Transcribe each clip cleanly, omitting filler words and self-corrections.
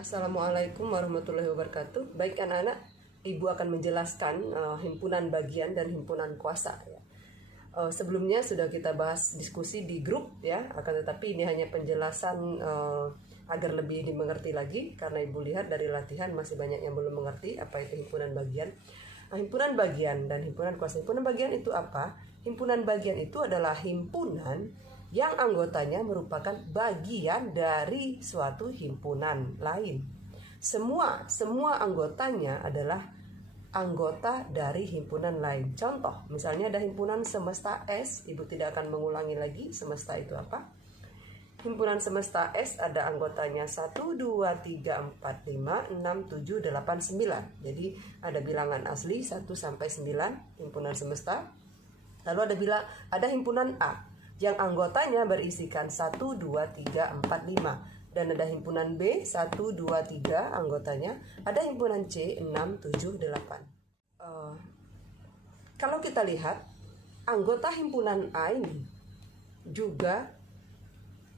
Assalamualaikum warahmatullahi wabarakatuh. Baik anak-anak, Ibu akan menjelaskan himpunan bagian dan himpunan kuasa ya. Sebelumnya sudah kita bahas diskusi di grup ya, akan tetapi ini hanya penjelasan agar lebih dimengerti lagi, karena Ibu lihat dari latihan masih banyak yang belum mengerti apa itu himpunan bagian. Himpunan bagian dan himpunan kuasa. Himpunan bagian itu apa? Himpunan bagian itu adalah himpunan yang anggotanya merupakan bagian dari suatu himpunan lain. Semua anggotanya adalah anggota dari himpunan lain. Contoh, misalnya ada himpunan semesta S, Ibu tidak akan mengulangi lagi semesta itu apa. Himpunan semesta S ada anggotanya 1, 2, 3, 4, 5, 6, 7, 8, 9. Jadi ada bilangan asli 1 sampai 9 himpunan semesta. Lalu ada himpunan A yang anggotanya berisikan 1, 2, 3, 4, 5. Dan ada himpunan B 1, 2, 3 anggotanya. Ada himpunan C 6, 7, 8. Kalau kita lihat anggota himpunan A ini juga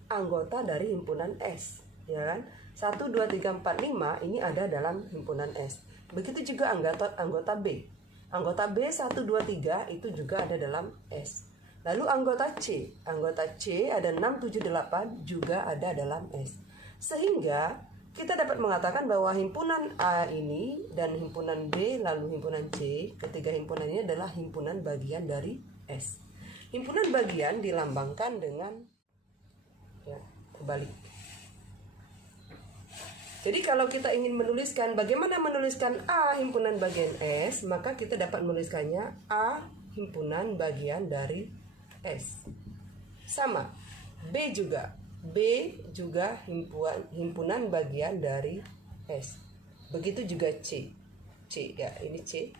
anggota dari himpunan S, ya kan? 1, 2, 3, 4, 5 ini ada dalam himpunan S. Begitu juga anggota B. Anggota B 1, 2, 3 itu juga ada dalam S. Lalu anggota C ada 6, 7, 8 juga ada dalam S. Sehingga kita dapat mengatakan bahwa himpunan A ini dan himpunan B lalu himpunan C, ketiga himpunan ini adalah himpunan bagian dari S. Himpunan bagian dilambangkan dengan kebalik. Jadi kalau kita ingin menuliskan bagaimana menuliskan A himpunan bagian S, maka kita dapat menuliskannya A himpunan bagian dari S. Sama. B juga himpunan bagian dari S. Begitu juga C ya, ini C.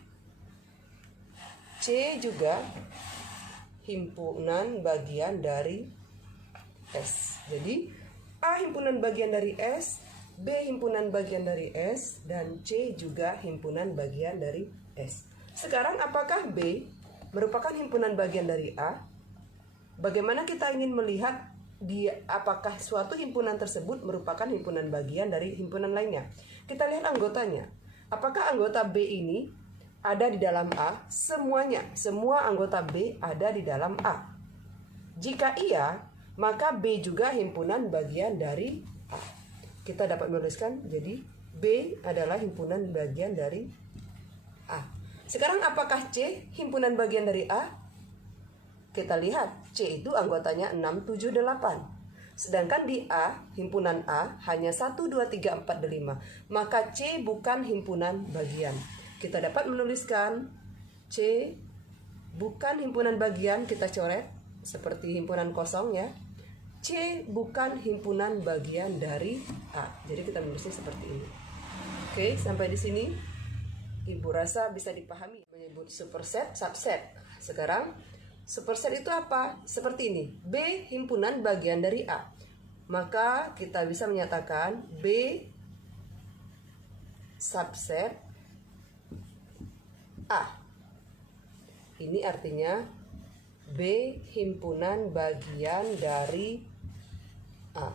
C juga himpunan bagian dari S. Jadi A himpunan bagian dari S, B himpunan bagian dari S, dan C juga himpunan bagian dari S. Sekarang apakah B merupakan himpunan bagian dari A? Bagaimana kita ingin melihat apakah suatu himpunan tersebut merupakan himpunan bagian dari himpunan lainnya? Kita lihat anggotanya. Apakah anggota B ini ada di dalam A? Semua anggota B ada di dalam A. Jika iya, maka B juga himpunan bagian dari A. Kita dapat menuliskan jadi B adalah himpunan bagian dari A. Sekarang apakah C himpunan bagian dari A? Kita lihat C itu anggotanya 6, 7, 8. Sedangkan di A, himpunan A hanya 1, 2, 3, 4, 5. Maka C bukan himpunan bagian. Kita dapat menuliskan C bukan himpunan bagian, kita coret seperti himpunan kosong ya. C bukan himpunan bagian dari A. Jadi kita menulisnya seperti ini. Oke, sampai di sini Ibu rasa bisa dipahami. Menyebut superset, subset. Sekarang superset itu apa? Seperti ini. B himpunan bagian dari A. Maka kita bisa menyatakan B subset A. Ini artinya B himpunan bagian dari A.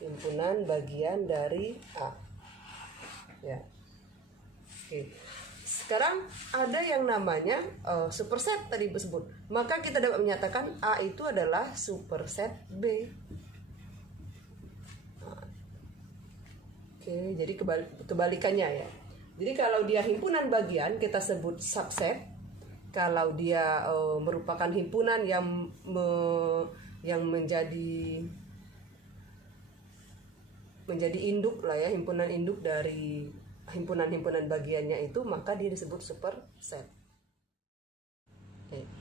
Himpunan bagian dari A. Ya. Oke. Sekarang ada yang namanya superset tadi disebut. Maka kita dapat menyatakan A itu adalah superset B. Oke, jadi kebalikannya ya. Jadi kalau dia himpunan bagian kita sebut subset. Kalau dia merupakan himpunan yang menjadi induk lah ya, himpunan induk dari himpunan-himpunan bagiannya itu, maka dia disebut superset.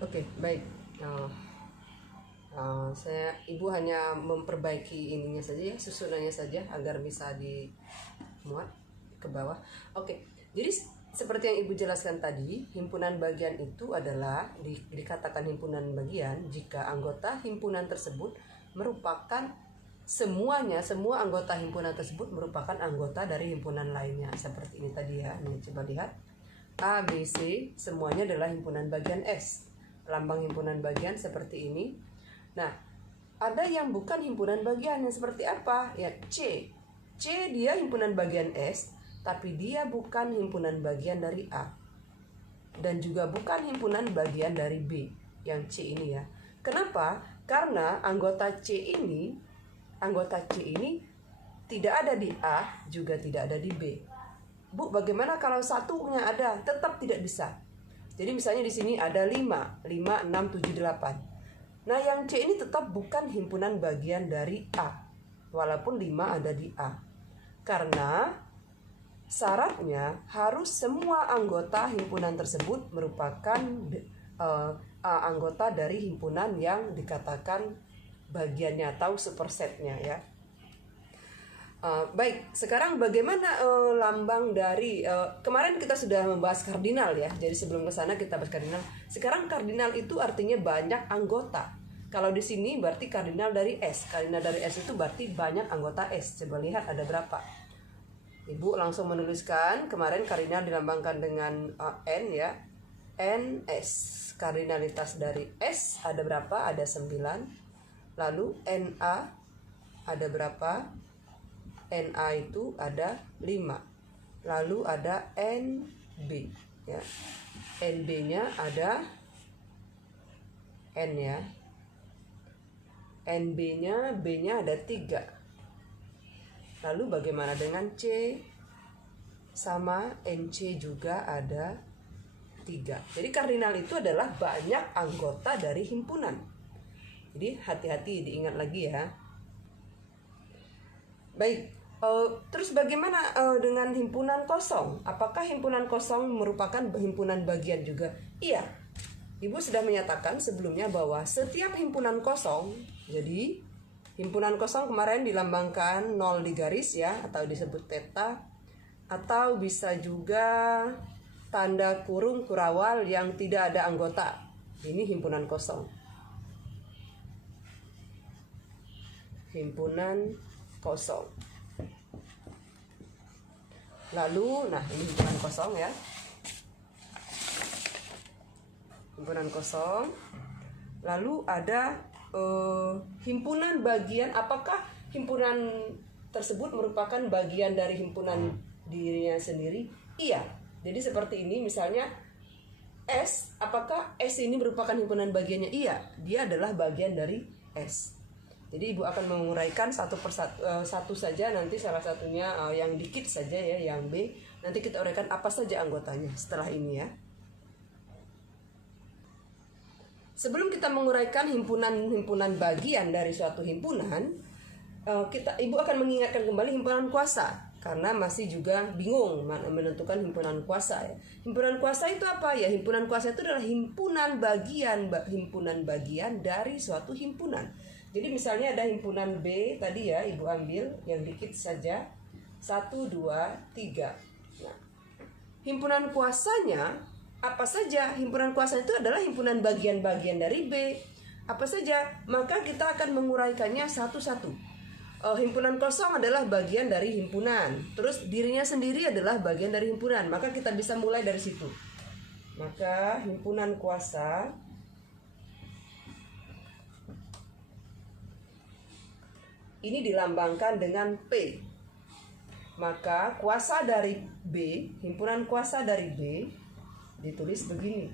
Oke, baik. Ibu hanya memperbaiki ininya saja ya, susunannya saja agar bisa dimuat ke bawah. Oke, jadi seperti yang Ibu jelaskan tadi, himpunan bagian itu adalah dikatakan himpunan bagian jika anggota himpunan tersebut merupakan semua anggota himpunan tersebut merupakan anggota dari himpunan lainnya. Seperti ini tadi ya. Ini coba lihat. A, B, C semuanya adalah himpunan bagian S. Lambang himpunan bagian seperti ini. Nah, ada yang bukan himpunan bagian, yang seperti apa? Ya, C. C dia himpunan bagian S, tapi dia bukan himpunan bagian dari A. Dan juga bukan himpunan bagian dari B, yang C ini ya. Kenapa? Karena anggota C ini tidak ada di A, juga tidak ada di B. Bu, bagaimana kalau satunya ada? Tetap tidak bisa. Jadi misalnya di sini ada 5, 6, 7, 8. Nah, yang C ini tetap bukan himpunan bagian dari A, walaupun 5 ada di A. Karena syaratnya harus semua anggota himpunan tersebut merupakan anggota dari himpunan yang dikatakan bagiannya atau supersetnya ya. Baik, sekarang bagaimana lambang dari kemarin kita sudah membahas kardinal ya. Jadi sebelum ke sana kita bahas kardinal. Sekarang kardinal itu artinya banyak anggota. Kalau di sini berarti kardinal dari S. Kardinal dari S itu berarti banyak anggota S. Coba lihat ada berapa. Ibu langsung menuliskan, kemarin kardinal dilambangkan dengan N ya. NS. Kardinalitas dari S ada berapa? Ada 9. Lalu NA ada berapa? NA itu ada 5. Lalu ada NB ya. NB-nya ada N ya. NB-nya, B-nya ada 3. Lalu bagaimana dengan C? Sama NC juga ada 3. Jadi kardinal itu adalah banyak anggota dari himpunan. Jadi hati-hati diingat lagi ya. Baik, terus bagaimana dengan himpunan kosong? Apakah himpunan kosong merupakan himpunan bagian juga? Iya, Ibu sudah menyatakan sebelumnya bahwa setiap himpunan kosong, jadi himpunan kosong kemarin dilambangkan 0 di garis ya, atau disebut theta, atau bisa juga tanda kurung kurawal yang tidak ada anggota. Ini himpunan kosong. Himpunan kosong. Lalu, nah ini himpunan kosong ya. Himpunan kosong. Lalu ada himpunan bagian. Apakah himpunan tersebut merupakan bagian dari himpunan dirinya sendiri? Iya. Jadi seperti ini misalnya S. Apakah S ini merupakan himpunan bagiannya? Iya. Dia adalah bagian dari S. Jadi Ibu akan menguraikan satu saja, nanti salah satunya yang dikit saja ya, yang B. Nanti kita uraikan apa saja anggotanya setelah ini ya. Sebelum kita menguraikan himpunan bagian dari suatu himpunan, Ibu akan mengingatkan kembali himpunan kuasa, karena masih juga bingung menentukan himpunan kuasa ya. Himpunan kuasa itu apa ya? Himpunan kuasa itu adalah himpunan bagian dari suatu himpunan. Jadi misalnya ada himpunan B tadi ya, Ibu ambil yang dikit saja, 1, 2, 3. Nah, himpunan kuasanya apa saja? Himpunan kuasa itu adalah himpunan bagian-bagian dari B. Apa saja? Maka kita akan menguraikannya satu-satu. Himpunan kosong adalah bagian dari himpunan. Terus dirinya sendiri adalah bagian dari himpunan. Maka kita bisa mulai dari situ. Maka himpunan kuasa ini dilambangkan dengan P. Maka kuasa dari B, himpunan kuasa dari B ditulis begini.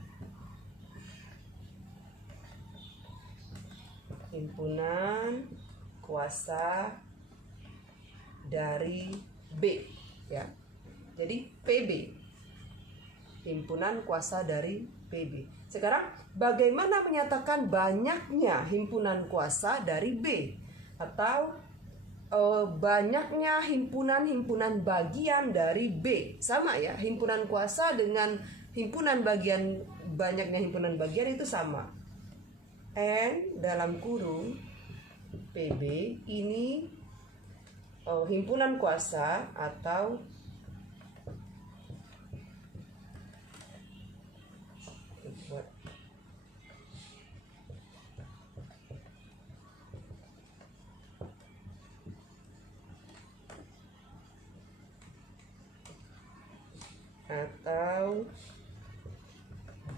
Himpunan kuasa dari B ya. Jadi PB. Himpunan kuasa dari PB. Sekarang bagaimana menyatakan banyaknya himpunan kuasa dari B? Atau banyaknya himpunan bagian dari B. Sama ya, himpunan kuasa dengan himpunan bagian, banyaknya himpunan bagian itu sama. N dalam kurung PB ini himpunan kuasa atau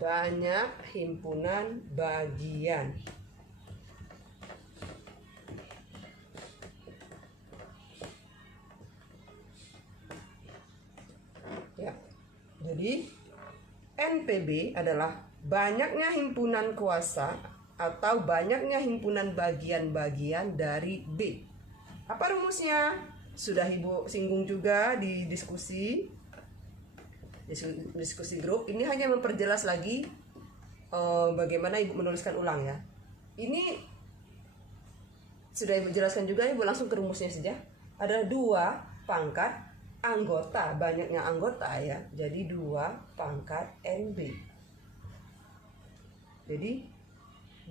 banyak himpunan bagian. Jadi NPB adalah banyaknya himpunan kuasa atau banyaknya himpunan bagian-bagian dari B. Apa rumusnya? Sudah Ibu singgung juga di diskusi grup. Ini hanya memperjelas lagi bagaimana Ibu menuliskan ulang ya. Ini sudah Ibu jelaskan juga, Ibu langsung ke rumusnya saja. Ada 2 pangkat anggota, banyaknya anggota ya. Jadi 2 pangkat NB. Jadi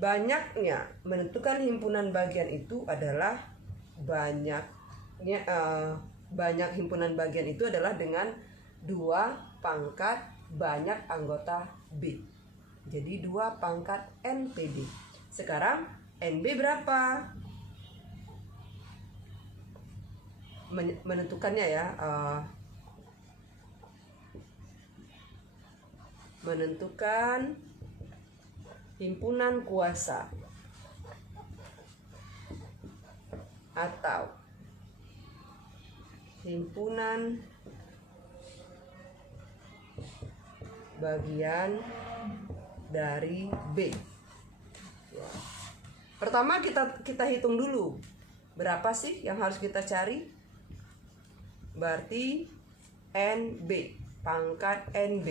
banyaknya menentukan himpunan bagian itu adalah banyak himpunan bagian itu adalah dengan 2 pangkat banyak anggota B. Jadi 2 pangkat NPB. Sekarang NB berapa? Menentukannya ya, menentukan himpunan kuasa atau himpunan bagian dari B. Pertama kita hitung dulu berapa sih yang harus kita cari. Berarti NB, pangkat NB.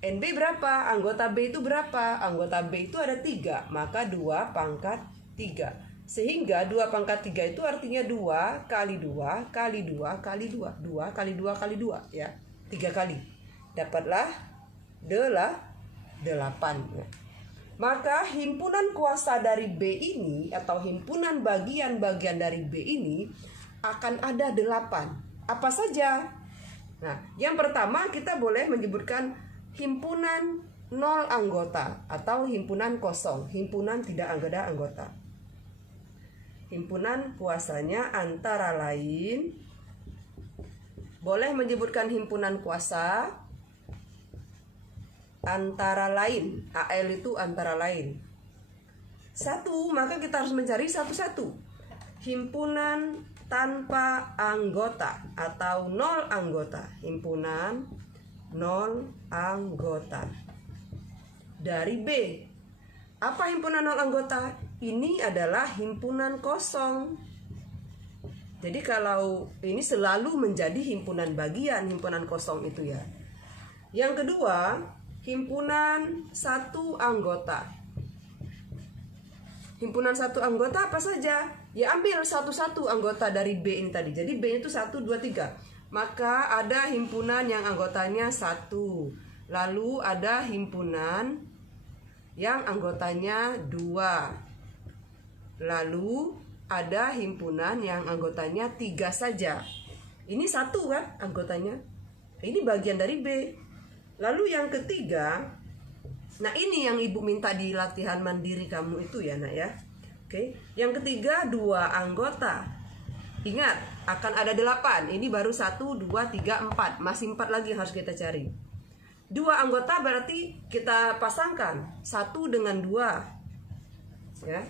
NB berapa? Anggota B itu berapa? Anggota B itu ada 3, maka 2 pangkat 3. Sehingga 2 pangkat 3 itu artinya 2 kali 2 kali 2 kali 2. 2 kali 2 kali 2 ya. 3 kali. Dapatlah 8 ya. Maka himpunan kuasa dari B ini atau himpunan bagian-bagian dari B ini akan ada 8. Apa saja? Nah, yang pertama kita boleh menyebutkan himpunan 0 anggota atau himpunan kosong, himpunan tidak ada anggota. Himpunan kuasanya antara lain, boleh menyebutkan himpunan kuasa antara lain. AL itu antara lain. 1, maka kita harus mencari satu-satu. Himpunan tanpa anggota atau 0 anggota. Himpunan 0 anggota dari B. Apa himpunan 0 anggota? Ini adalah himpunan kosong. Jadi kalau ini selalu menjadi himpunan bagian, himpunan kosong itu ya. Yang kedua, himpunan 1 anggota. Himpunan 1 anggota apa saja? Ya ambil satu-satu anggota dari B ini tadi. Jadi B itu 1, 2, 3. Maka ada himpunan yang anggotanya 1. Lalu ada himpunan yang anggotanya 2. Lalu ada himpunan yang anggotanya 3 saja. Ini 1 kan anggotanya. Ini bagian dari B. Lalu yang ketiga, nah ini yang Ibu minta di latihan mandiri kamu itu ya nak ya. Oke. Yang ketiga 2 anggota. Ingat, akan ada 8. Ini baru 1, 2, 3, 4. Masih 4 lagi harus kita cari. 2 anggota berarti kita pasangkan 1 dengan 2 ya.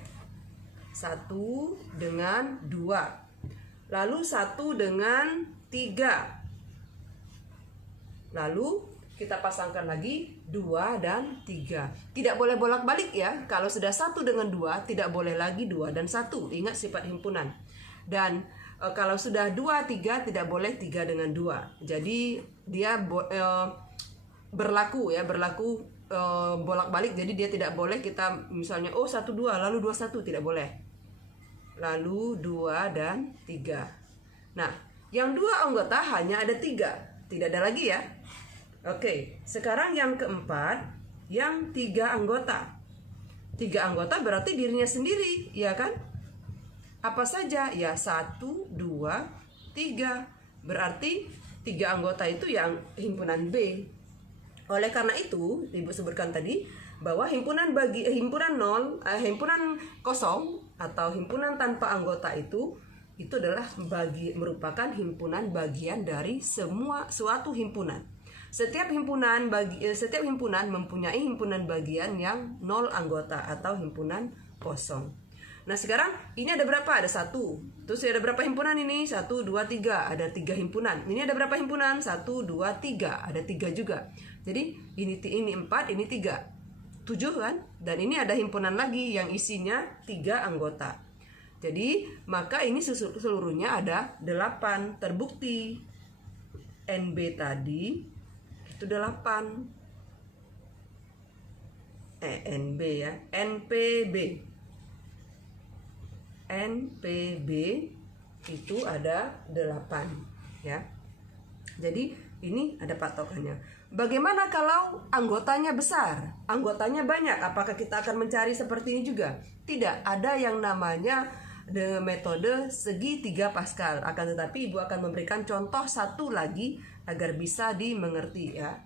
1 dengan 2. Lalu 1 dengan 3. Lalu kita pasangkan lagi 2 dan 3. Tidak boleh bolak-balik ya. Kalau sudah 1 dengan 2, tidak boleh lagi 2 dan 1. Ingat sifat himpunan. Dan kalau sudah 2, 3, tidak boleh 3 dengan 2. Jadi dia berlaku bolak-balik. Jadi dia tidak boleh kita misalnya 1, 2 lalu 2, 1, tidak boleh. Lalu 2 dan 3. Nah, yang 2 anggota hanya ada 3. Tidak ada lagi ya. Oke, sekarang yang keempat, yang 3 anggota. 3 anggota berarti dirinya sendiri, ya kan? Apa saja? Ya 1, 2, 3. Berarti 3 anggota itu yang himpunan B. Oleh karena itu, Ibu sebutkan tadi bahwa himpunan kosong atau himpunan tanpa anggota itu adalah merupakan himpunan bagian dari suatu himpunan. Setiap himpunan mempunyai himpunan bagian yang 0 anggota atau himpunan kosong. Nah sekarang ini ada berapa? Ada 1. Terus ada berapa himpunan ini? 1, 2, 3. Ada 3 himpunan. Ini ada berapa himpunan? 1, 2, 3. Ada 3 juga. Jadi ini 4, ini 3. 7 kan? Dan ini ada himpunan lagi yang isinya 3 anggota. Jadi maka ini seluruhnya ada 8. Terbukti NB tadi itu 8. NB ya, NPB itu ada 8 ya. Jadi ini ada patokannya. Bagaimana kalau anggotanya besar, anggotanya banyak? Apakah kita akan mencari seperti ini juga? Tidak, ada yang namanya metode segitiga Pascal. Akan tetapi Ibu akan memberikan contoh satu lagi agar bisa dimengerti ya.